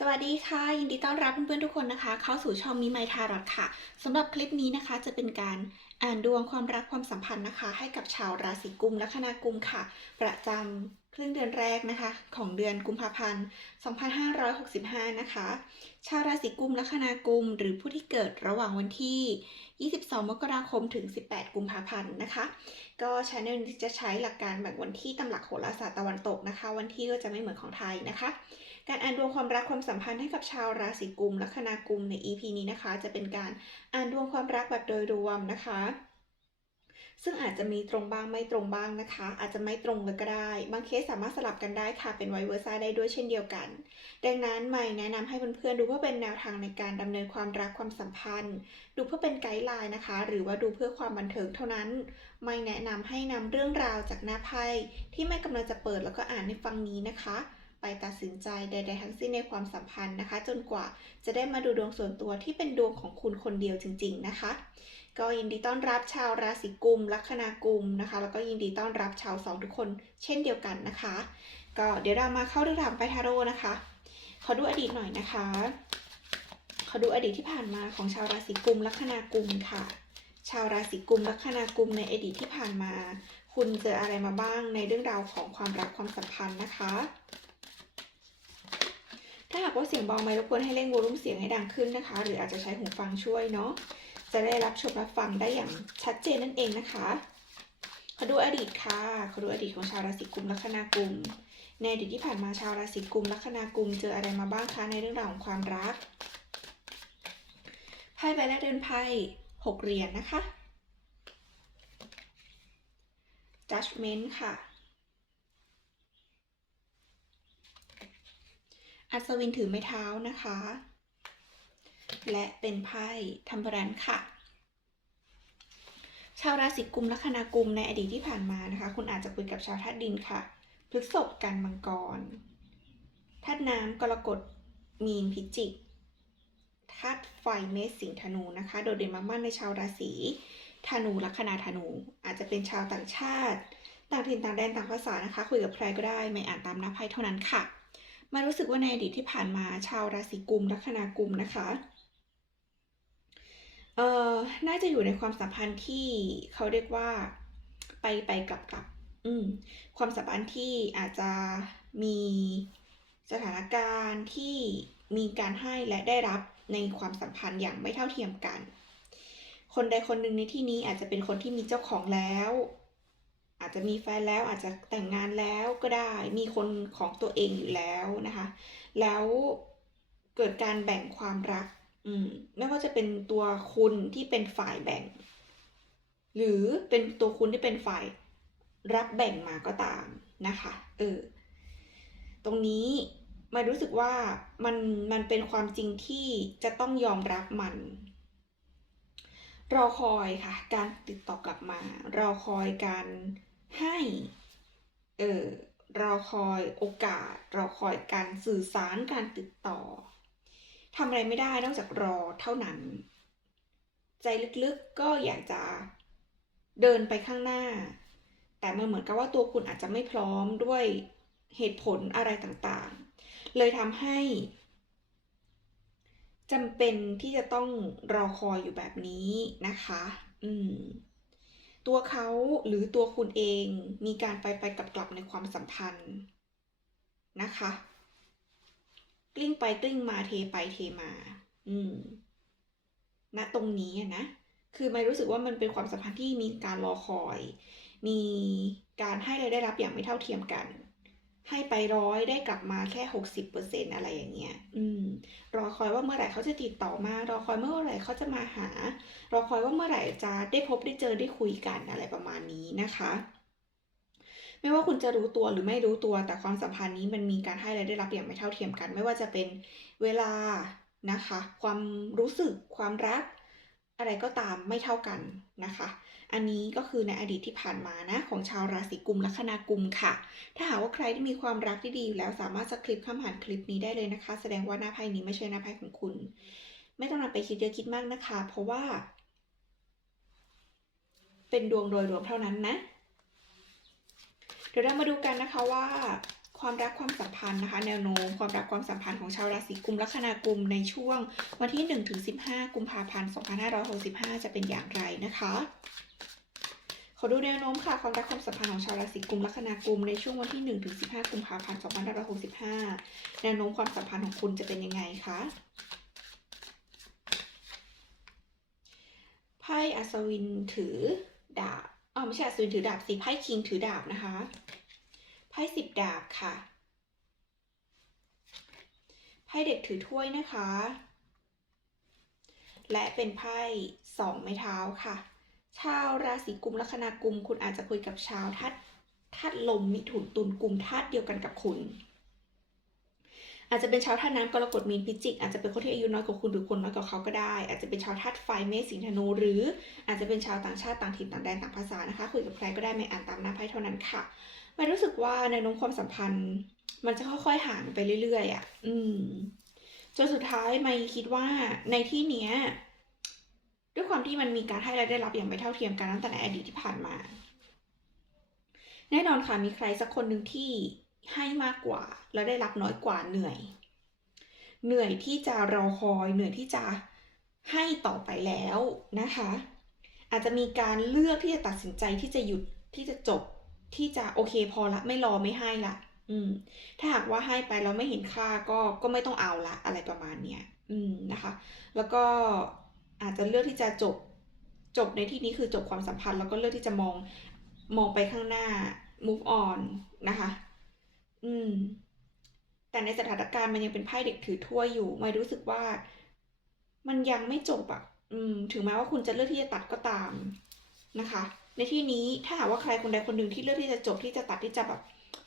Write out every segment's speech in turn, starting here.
สวัสดีค่ะ ยินดีต้อนรับเพื่อนๆทุกคนนะคะ เข้าสู่ช่องมิไมทารอดค่ะสำหรับคลิปนี้นะคะจะเป็นการอ่านดวงความรักความสัมพันธ์นะคะ ให้กับชาวราศีกุมและคณากุมค่ะ ประจำครึ่งเดือนแรกนะคะ ของเดือนกุมภาพันธ์ 2565 นะคะ ชาวราศีกุมและคณากุม หรือผู้ที่เกิดระหว่างวันที่ 22 มกราคมถึง 18 กุมภาพันธ์นะคะ ก็ชาแนลนี้จะใช้หลักการแบ่งวันที่ตามหลักโหราศาสตร์ตะวันตกนะคะ วันที่ก็จะไม่เหมือนของไทยนะคะ การอ่านดวงความรักความสัมพันธ์ให้กับชาวราศีกุมลัคนากุมใน EP นี้นะคะ จะเป็นการอ่านดวงความรักแบบโดยรวมนะคะ ซึ่งอาจจะมีตรงบ้างไม่ตรงบ้างนะคะ อาจจะไม่ตรงเลยก็ได้ บางเคสสามารถสลับกันได้ค่ะ เป็นไวเวอร์ซ่าได้ด้วยเช่นเดียวกัน ดังนั้นไม่แนะนำให้เพื่อนๆดูเพื่อเป็นแนวทางในการดำเนินความรักความสัมพันธ์ ดูเพื่อเป็นไกด์ไลน์นะคะ หรือว่าดูเพื่อความบันเทิงเท่านั้น ไม่แนะนำให้นำเรื่องราวจากหน้าไพ่ที่ไม่กำลังจะเปิดแล้วก็อ่านในฟังนี้นะคะ ไปตัดสินใจใดๆทั้งสิ้นในความสัมพันธ์นะคะ จนกว่าจะได้มาดูดวงส่วนตัวที่เป็นดวงของคุณคนเดียวจริง ๆ นะคะ ก็ยินดีต้อนรับชาวราศีกุม ลัคนากุมนะคะ แล้วก็ยินดีต้อนรับชาวสองทุกคน เช่นเดียวกันนะคะ ก็เดี๋ยวเรามาเข้าเรื่องราวไปทาโร่นะคะ ขอดูอดีตหน่อยนะคะ ขอดูอดีตที่ผ่านมาของชาวราศีกุม ลัคนากุมค่ะ ชาวราศีกุม ลัคนากุมในอดีตที่ผ่านมา คุณเจออะไรมาบ้างในเรื่องราวของความรักความสัมพันธ์นะคะ ถ้าหากว่าเสียงเบาไหมรบกวนให้เร่งวอลุ่มเสียงให้ดังขึ้นนะคะ หรืออาจจะใช้หูฟังช่วยเนาะจะได้รับชมรับฟังได้อย่างชัดเจนนั่นเองนะคะขอดูอดีตค่ะขอดูอดีตของชาวราศีกุมลัคนากุมในอดีตที่ผ่านมาชาวราศีกุมลัคนากุมเจออะไรมาบ้างคะในเรื่องราวของความรักไพ่ใบแรกเดินไพ่หกเหรียญนะคะ judgment ค่ะ อัศวินถือไม้เท้านะคะ และเป็นไพ่ทัมบรันค่ะ ชาวราศีกุมละคณากุมในอดีตที่ผ่านมานะคะ คุณอาจจะคุยกับชาวธาตุดินค่ะพฤษภกันมังกรธาตุน้ำกรกฎมีนพิจิกธาตุไฟเมษสิงธนูนะคะ โดดเด่นมากๆในชาวราศีธนูลัคนาธนู อาจจะเป็นชาวต่างชาติ ต่างถิ่นต่างแดนต่างภาษานะคะ คุยกับใครก็ได้ ไม่อ่านตามหน้าไพ่เท่านั้นค่ะ มารู้สึกว่าในอดีตที่ผ่านมาชาวราศีกุมลัคนากุมนะคะเอ่อน่าจะอยู่ในความสัมพันธ์ที่เขาเรียกว่าไปไปกลับกลับอืมความสัมพันธ์ที่อาจจะมีสถานการณ์ที่มีการให้และได้รับในความสัมพันธ์อย่างไม่เท่าเทียมกัน คนใดคนหนึ่งในที่นี้อาจจะเป็นคนที่มีเจ้าของแล้ว อาจจะมีแฟนแล้วอาจจะแต่งงานแล้วก็ได้มีคนของตัวเองอยู่แล้วนะคะ แล้วเกิดการแบ่งความรัก อืมไม่ว่าจะเป็นตัวคุณที่เป็นฝ่ายแบ่ง หรือเป็นตัวคุณที่เป็นฝ่ายรับแบ่งมาก็ตามนะคะเออตรงนี้มารู้สึกว่ามันมันเป็นความจริงที่จะต้องยอมรับมันรอคอยค่ะ การติดต่อกลับมา รอคอยการ ให้เออรอคอยโอกาส เรอคอยการสื่อสารการติดต่อทำอะไรไม่ได้นอกจากรอเท่านั้น ใจลึกๆก็อยากจะเดินไปข้างหน้า แต่มันเหมือนกับว่าตัวคุณอาจจะไม่พร้อมด้วยเหตุผลอะไรต่างๆ เลยทำให้จำเป็นที่จะต้องรอคอยอยู่แบบนี้นะคะ อืม ตัวเขาหรือตัวคุณเองมีการไปไปกลับกลับในความสัมพันธ์นะคะ กลิ้งไปกลิ้งมาเทไปเทมา อืมณตรงนี้นะ คือไม่รู้สึกว่ามันเป็นความสัมพันธ์ที่มีการรอคอย มีการให้และได้รับอย่างไม่เท่าเทียมกัน ให้ไปร้อยได้กลับมาแค่หกสิบเปอร์เซ็นอะไรอย่างเงี้ย อืม รอคอยว่าเมื่อไหร่เขาจะติดต่อมา รอคอยเมื่อไหร่เขาจะมาหา รอคอยว่าเมื่อไหร่จะได้พบได้เจอได้คุยกันอะไรประมาณนี้นะคะ ไม่ว่าคุณจะรู้ตัวหรือไม่รู้ตัว แต่ความสัมพันธ์นี้มันมีการให้และได้รับอย่างไม่เท่าเทียมกัน ไม่ว่าจะเป็นเวลานะคะ ความรู้สึก ความรัก อะไรก็ตามไม่เท่ากันนะคะ อันนี้ก็คือในอดีตที่ผ่านมานะของชาวราศีกุมลัคนากุมค่ะ ถ้าหากว่าใครที่มีความรักที่ดีอยู่แล้วสามารถสคริปต์คำผ่านคลิปนี้ได้เลยนะคะ แสดงว่าหน้าไพ่นี้ไม่ใช่หน้าไพ่ของคุณ ไม่ต้องนำไปคิดเยอะคิดมากนะคะ เพราะว่า เป็นดวงโดยรวมเท่านั้นนะ เดี๋ยวเรามาดูกันนะคะว่า ความรักความสัมพันธ์นะคะแนวโน้มความรักความสัมพันธ์ของชาวราศีกุมลัคนากุมในช่วงวันที่ 1-15 กุมภาพันธ์ 2565 จะเป็นอย่างไรนะคะขอดูแนวโน้มค่ะความรักความสัมพันธ์ของชาวราศีกุมลัคนากุมในช่วงวันที่1-15กุมภาพันธ์2565 แนวโน้มความสัมพันธ์ของคุณจะเป็นยังไงคะไพ่อัศวินถือดาบอ๋อไม่ใช่อัศวินถือดาบสิไพ่คิงถือดาบนะคะ ไพ่สิบดาบค่ะ ไพ่เด็กถือถ้วยนะคะ และเป็นไพ่สองไม้เท้าค่ะ ชาวราศีกุมลัคนากุม คุณอาจจะคุยกับชาวธาตุธาตุลมมิถุนตุลกุมธาตุเดียวกันกับคุณ อาจจะเป็นชาวธาตุน้ำกรกฎมีนพิจิก อาจจะเป็นคนที่อายุน้อยกว่าคุณหรือคนน้อยกว่าเขาก็ได้ อาจจะเป็นชาวธาตุไฟเมษสิงธนู หรืออาจจะเป็นชาวต่างชาติต่างถิ่นต่างแดนต่างภาษานะคะคุยกับใครก็ได้ไม่อ่านตามหน้าไพ่เท่านั้นค่ะไม่รู้สึกว่าในน้มความสัมพันธ์ มันจะค่อยๆห่างไปเรื่อยๆอะอืมจนสุดท้ายไม่คิดว่าในที่เนี้ยด้วยความที่มันมีการให้และได้รับอย่างไม่เท่าเทียมกันตั้งแต่ในอดีตที่ผ่านมา แน่นอนค่ะมีใครสักคนหนึ่งที่ ให้มากกว่า แล้วได้รับน้อยกว่าเหนื่อย เหนื่อยที่จะรอคอยเหนื่อยที่จะให้ต่อไปแล้วนะคะ อาจจะมีการเลือกที่จะตัดสินใจที่จะหยุดที่จะจบที่จะโอเคพอละไม่รอไม่ให้ละอืม ถ้าหากว่าให้ไปแล้วไม่เห็นค่าก็ก็ไม่ต้องเอาละอะไรประมาณเนี้ยอืมนะคะ แล้วก็อาจจะเลือกที่จะจบจบในที่นี้คือจบความสัมพันธ์ แล้วก็เลือกที่จะมองมองไปข้างหน้า move on นะคะ อืม แต่ในสถานการณ์มันยังเป็นไพ่เด็กถือถ้วยอยู่ไม่รู้สึกว่า มันยังไม่จบอะอืม ถึงแม้ว่าคุณจะเลือกที่จะตัดก็ตามนะคะ ในที่นี้ถ้าหากว่าใครคนใดคนหนึ่งที่เลือกที่จะจบที่จะตัดที่จะแบบ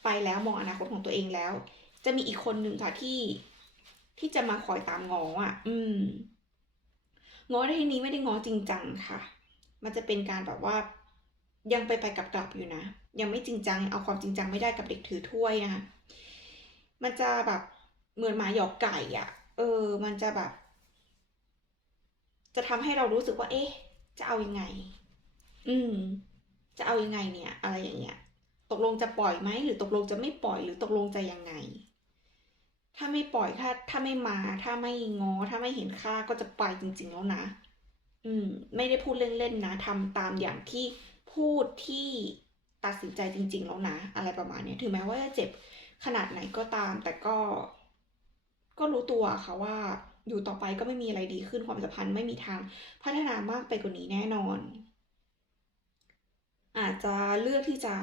ไปแล้วมองอนาคตของตัวเองแล้ว จะมีอีกคนหนึ่งค่ะที่ที่จะมาคอยตามง้ออะ อืม ง้อในที่นี้ไม่ได้ง้อจริงจังค่ะ มันจะเป็นการแบบว่ายังไปไปกลับกลับอยู่นะ ยังไม่จริงจัง เอาความจริงจังไม่ได้กับเด็กถือถ้วยนะคะมันจะแบบเหมือนหมาหยอกไก่อะ่ะ เออ มันจะแบบ จะทำให้เรารู้สึกว่า เอ๊ะ จะเอายังไง อืม จะเอายังไงเนี่ย อะไรอย่างเงี้ย ตกลงจะปล่อยไหมหรือตกลงจะไม่ปล่อยหรือตกลงจะยังไง ถ้าไม่ปล่อยถ้า ถ้าไม่มา ถ้าไม่งอ ถ้าไม่เห็นค่าก็จะไปจริง ๆ แล้วนะ อืม ไม่ได้พูดเล่นๆนะทำตามอย่างที่พูดที่ ตัดสินใจจริง ๆ แล้วนะ อะไรประมาณนี้ถึงแม้ว่าจะเจ็บขนาดไหนก็ตาม แต่ก็ก็รู้ตัวค่ะว่าอยู่ต่อไปก็ไม่มีอะไรดีขึ้นความสัมพันธ์ไม่มีทางพัฒนามากไปกว่านี้แน่นอน อาจจะเลือกที่จะ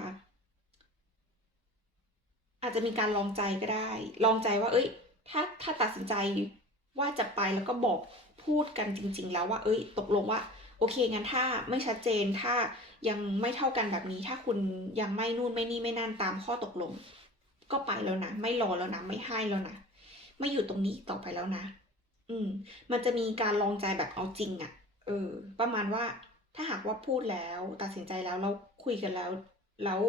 อาจจะมีการลองใจก็ได้ ลองใจว่า เอ้ย ถ้าถ้าตัดสินใจว่าจะไปแล้วก็บอกพูดกันจริง ๆ แล้วว่า เอ้ย ตกลงว่า โอเคงั้นถ้าไม่ชัดเจนถ้ายังไม่เท่ากันแบบนี้ ถ้าคุณยังไม่นู่นไม่นี่ไม่นั่นตามข้อตกลง ก็ไปแล้วนะ ไม่รอแล้วนะ ไม่ให้แล้วนะ ไม่อยู่ตรงนี้ต่อไปแล้วนะ อืม มันจะมีการลองใจแบบเอาจริงอะ่ะ เออ ประมาณว่าถ้าหากว่าพูดแล้ว ตัดสินใจแล้วเราคุยกันแล้ว แล้ว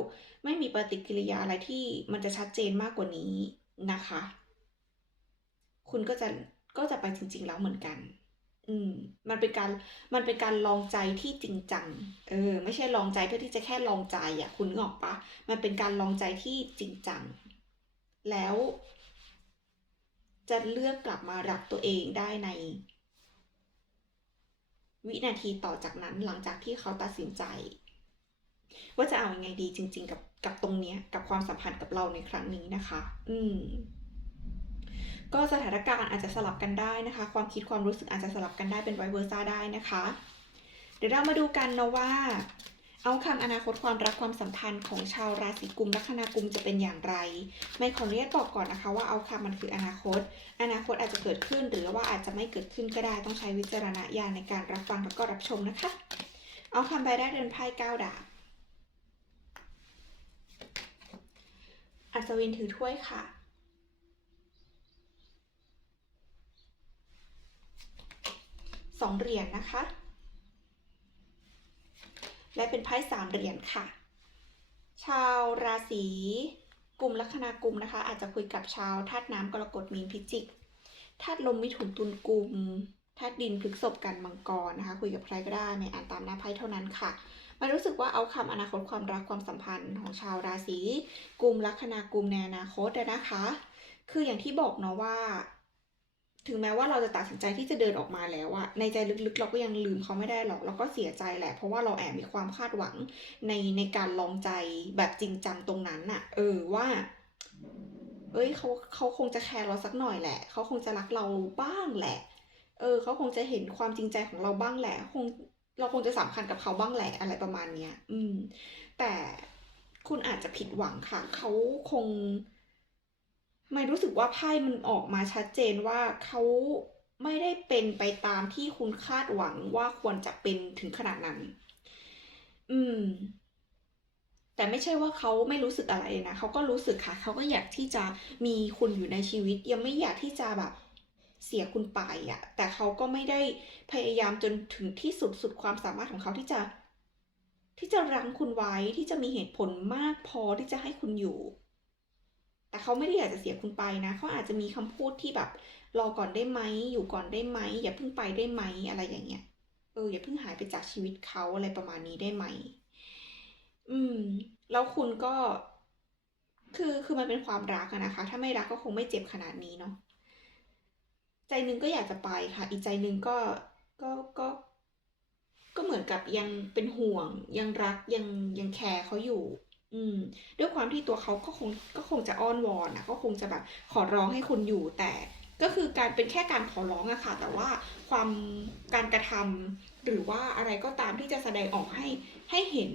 ไม่มีปฏิกิริยาอะไรที่มันจะชัดเจนมากกว่านี้นะคะ คุณก็จะก็จะไปจริง ๆ แล้วเหมือนกัน อืมมันเป็นการมันเป็นการลองใจที่จริงจัง เออ ไม่ใช่ลองใจเพื่อที่จะแค่ลองใจอะ คุณนึกออกปะมันเป็นการลองใจที่จริงจัง แล้ว จะเลือกกลับมารักตัวเองได้ใน วินาทีต่อจากนั้นหลังจากที่เขาตัดสินใจ ว่าจะเอาอยัางไงดีจริง ๆ กับกับตรงเนี้ย กับความสัมพันธ์กับเราในครั้งนี้นะคะ อืม ก็สถานการณ์อาจจะสลับกันได้นะคะ ความคิดความรู้สึกอาจจะสลับกันได้เป็นไวเวอร์ซ่าได้นะคะ เดี๋ยวเรามาดูกันนะว่า เอาคำอนาคตความรักความสัมพันธ์ของชาวราศีกุมลัคนากุมจะเป็นอย่างไร ไม่ขออนุญาตบอกก่อนนะคะ ว่าเอาคำมันคืออนาคต อนาคตอาจจะเกิดขึ้นหรือว่าอาจจะไม่เกิดขึ้นก็ได้ต้องใช้วิจารณญาณในการรับฟังแล้วก็รับชมนะคะ เอาคำใบแรกเดินไพ่เก้าดาบอัศวินถือถ้วยค่ะ สองเหรียญนะคะ และเป็นไพ่สามเหรียญค่ะ ชาวราศีกลุ่มลัคนากลุ่มนะคะ อาจจะคุยกับชาวธาตุน้ำกรกฎมีนพิจิกธาตุลมมิถุนตุลกลุ่มธาตุดินพฤกษบกันมังกรนะคะ คุยกับใครก็ได้ไม่อ่านตามหน้าไพ่เท่านั้นค่ะมันรู้สึกว่าเอาคำอนาคตความรักความสัมพันธ์ของชาวราศีกลุ่มลัคนากลุ่มในอนาคตนะคะ คืออย่างที่บอกเนาะว่า ถึงแม้ว่าเราจะตัดสินใจที่จะเดินออกมาแล้วอะในใจลึกๆ เราก็ยังลืมเขาไม่ได้หรอกเราก็เสียใจแหละ เพราะว่าเราแอบมีความคาดหวังในในการลองใจแบบจริงจังตรงนั้นอะเออว่า เอ้ยเขาเขาคงจะแคร์เราสักหน่อยแหละ เขาคงจะรักเราบ้างแหละ เออเขาคงจะเห็นความจริงใจของเราบ้างแหละคงเราคงจะสำคัญกับเขาบ้างแหละอะไรประมาณเนี้ย อืม แต่คุณอาจจะผิดหวังค่ะ เขาคง ไม่รู้สึกว่าไพ่มันออกมาชัดเจนว่าเขาไม่ได้เป็นไปตามที่คุณคาดหวังว่าควรจะเป็นถึงขนาดนั้น อืม แต่ไม่ใช่ว่าเขาไม่รู้สึกอะไรนะเขาก็รู้สึกค่ะ เขาก็อยากที่จะมีคุณอยู่ในชีวิต ยังไม่อยากที่จะแบบเสียคุณไปอะแต่เขาก็ไม่ได้พยายามจนถึงที่สุดสุดความสามารถของเขาที่จะ ที่จะรั้งคุณไว้ที่จะมีเหตุผลมากพอที่จะให้คุณอยู่ แต่เขาไม่ได้อยากจะเสียคุณไปนะเขาอาจจะมีคำพูดที่แบบ รอก่อนได้ไหมอยู่ก่อนได้ไหมอย่าเพิ่งไปได้ไหมอะไรอย่างเงี้ยเอออย่าเพิ่งหายไปจากชีวิตเขาอะไรประมาณนี้ได้ไหม อืม แล้วคุณก็ คือคือมันเป็นความรักอะนะคะ ถ้าไม่รักก็คงไม่เจ็บขนาดนี้เนาะใจหนึงก็อยากจะไปค่ะ อีกใจหนึงก็ก็ก็ก็เหมือนกับยังเป็นห่วง ยังรักยังยังแคร์เขาอยู่ อืมด้วยความที่ตัวเขาก็คงก็คงจะอ้อนวอนนะก็คงจะแบบขอร้องให้คุณอยู่แต่ก็คือการเป็นแค่การขอร้องอะค่ะ แต่ว่าความการกระทำหรือว่าอะไรก็ตามที่จะแสดงออกให้ให้เห็น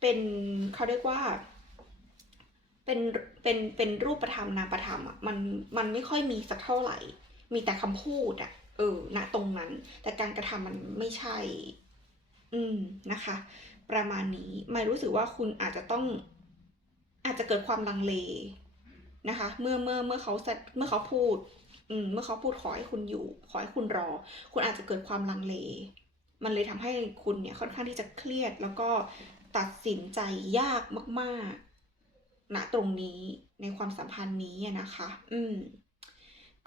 เป็นเขาเรียกว่า เป็นเป็นเป็นรูปธรรมนามธรรมอะมันมันไม่ค่อยมีสักเท่าไหร่ มีแต่คำพูดอะเออณตรงนั้น แต่การกระทำมันไม่ใช่ อืมนะคะ ประมาณนี้ไม่รู้สึกว่าคุณอาจจะต้อง อาจจะเกิดความลังเลนะคะ เมื่อเมื่อเมื่อเขาเมื่อเขาพูด อืม เมื่อเขาพูดขอให้คุณอยู่ ขอให้คุณรอ คุณอาจจะเกิดความลังเล มันเลยทำให้คุณเนี่ยค่อนข้างที่จะเครียด แล้วก็ตัดสินใจยากมากๆณตรงนี้ในความสัมพันธ์นี้นะคะ อืม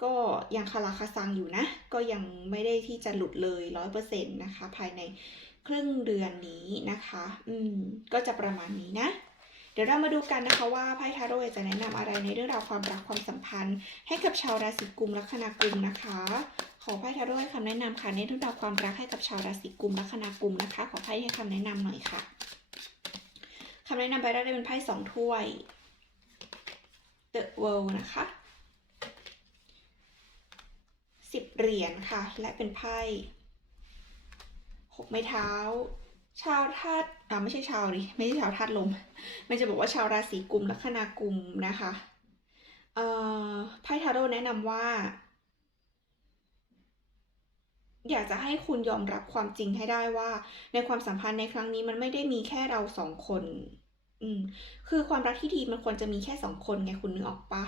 ก็ยังคาราคาซังอยู่นะ ก็ยังไม่ได้ที่จะหลุดเลยร้อยเปอร์เซ็นต์นะคะ ภายใน ครึ่งเดือนนี้นะคะ อืม ก็จะประมาณนี้นะ เดี๋ยวเรามาดูกันนะคะว่าไพ่ทาโร่จะแนะนำอะไรในเรื่องราวความรักความสัมพันธ์ ให้กับชาวราศีกุมลัคนากุมนะคะ ขอไพ่ทาโร่ให้คำแนะนำค่ะในเรื่องราวความรักให้กับชาวราศีกุมลัคนากุมนะคะ ขอไพ่ให้คำแนะนำหน่อยค่ะคำแนะนำไปได้เป็นไพ่สองถ้วย The World นะคะสิบเหรียญค่ะ และเป็นไพ่ กไม้เท้า ชาวธาตุอ่าไม่ใช่ชาวดิไม่ใช่ชาวธาตุลม มันจะบอกว่าชาวราศีกุมลัคนากุมนะคะเอ่อไพ่ทาโร่แนะนำว่า อยากจะให้คุณยอมรับความจริงให้ได้ว่า ในความสัมพันธ์ในครั้งนี้มันไม่ได้มีแค่เราสองคน อืม คือความรักที่ดีมันควรจะมีแค่สองคนไงคุณนึกออกปะ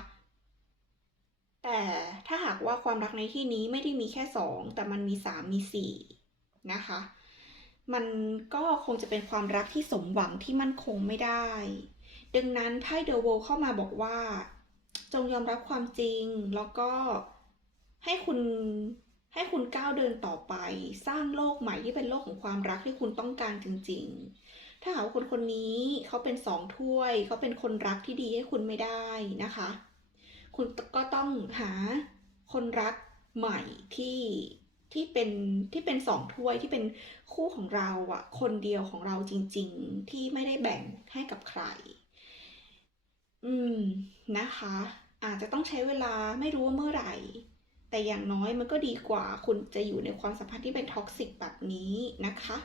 แต่ถ้าหากว่าความรักในที่นี้ไม่ได้มีแค่สองแต่มันมีสามมีสี่นะคะ มันก็คงจะเป็นความรักที่สมหวังที่มั่นคงไม่ได้ ดังนั้นไพ่เดอะโวเข้ามาบอกว่า จงยอมรับความจริง แล้วก็ให้คุณให้คุณก้าวเดินต่อไป สร้างโลกใหม่ที่เป็นโลกของความรักที่คุณต้องการจริง ๆ ถ้าหากว่าคนคนนี้เขาเป็นสองถ้วย เขาเป็นคนรักที่ดีให้คุณไม่ได้นะคะ คุณก็ต้องหาคนรักใหม่ที่ ที่เป็นที่เป็นสองถ้วยที่เป็นคู่ของเราอะคนเดียวของเราจริง ๆ ที่ไม่ได้แบ่งให้กับใคร อืมนะคะ อาจจะต้องใช้เวลาไม่รู้ว่าเมื่อไหร่ แต่อย่างน้อยมันก็ดีกว่า คุณจะอยู่ในความสัมพันธ์ที่เป็นท็อกซิกแบบนี้นะคะ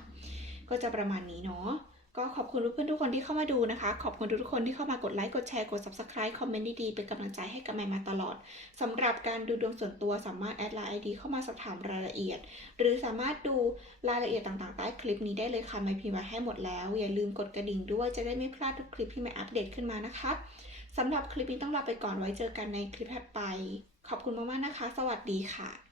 ก็จะประมาณนี้เนาะ ก็ขอบคุณเพื่อนๆทุกคนที่เข้ามาดูนะคะ ขอบคุณทุกคนที่เข้ามากดไลค์ กดแชร์ กด subscribe คอมเมนต์ดีๆ เป็นกำลังใจให้กับแม่มาตลอด สำหรับการดูดวงส่วนตัวสามารถแอดไลน์ไอดีเข้ามาสอบถามรายละเอียด หรือสามารถดูรายละเอียดต่างๆ ใต้คลิปนี้ได้เลยค่ะไม่พิมพ์ไว้ให้หมดแล้ว อย่าลืมกดกระดิ่งด้วยจะได้ไม่พลาดทุกคลิปที่แม่อัปเดตขึ้นมานะคะสำหรับคลิปนี้ต้องลาไปก่อนไว้เจอกันในคลิปถัดไป ขอบคุณมากๆนะคะ สวัสดีค่ะ